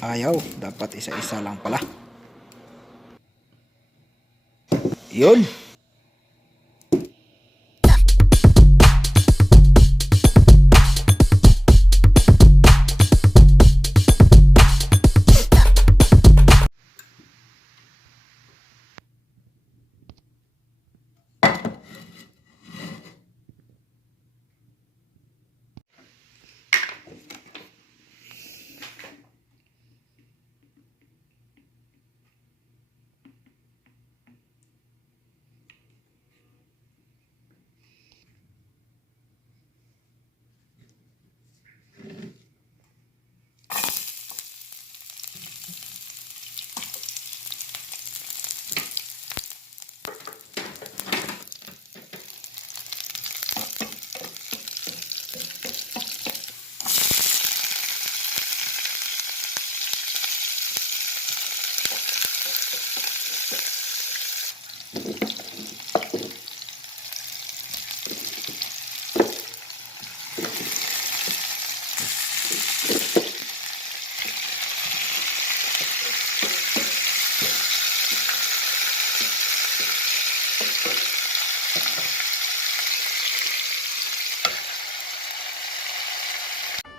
Ayaw, dapat isa-isa lang pala. Yun.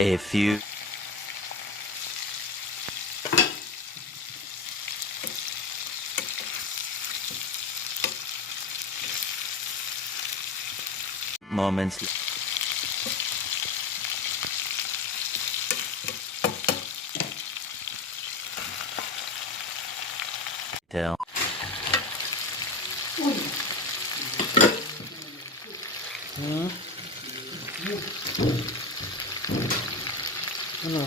A few moments later. Ano?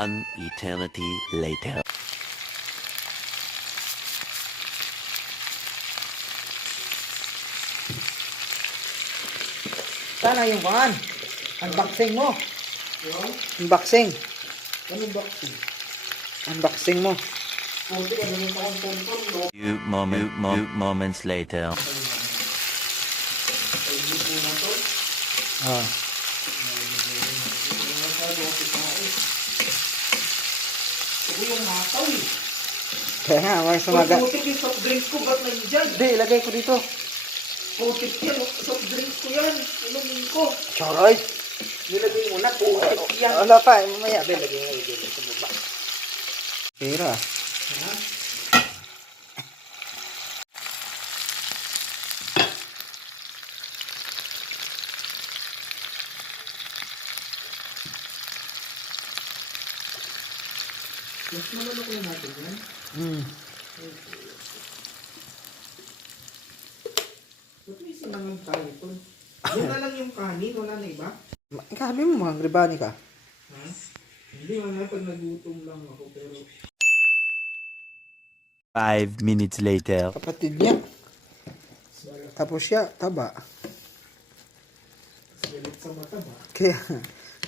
One eternity later. Sana yung kan? Unboxing mo. Unboxing. Anong boxing? Unboxing mo. Kunti ka naman pa ang tonton, no? Few moments later. Ay, hindi po na to. Ah. Masyado ako kumain. Ito yung mataw eh. Kaya nga, may sumaga. Putik yung soft drinks ko, ba't nandyan? Hindi, ilagay ko dito. Putik yan, soft drinks ko yan. Inumin ko. Charay. Nilagay mo na, putik yan. Wala pa, mamaya. Lagay mo dito sa baba. Pera. Ha? Mas naman ako na natin yan. Ba't may sinangang tayo ito? Doon na lang yung kanin, wala na iba? Sabi mo, mga gribani ka. Ha? Hindi, wala pag nagutom lang ako, pero 5 minutes later. Kapatid niya. Tapos siya, taba. galit sa mata ba? Kaya,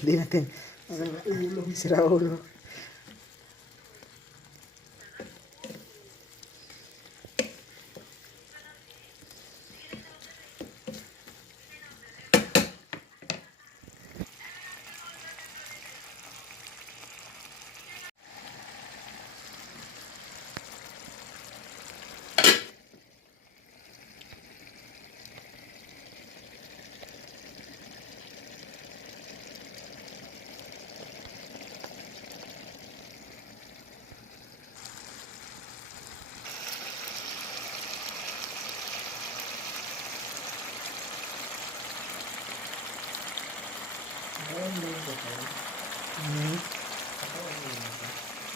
hindi natin. Sira ulo.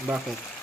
Bakit?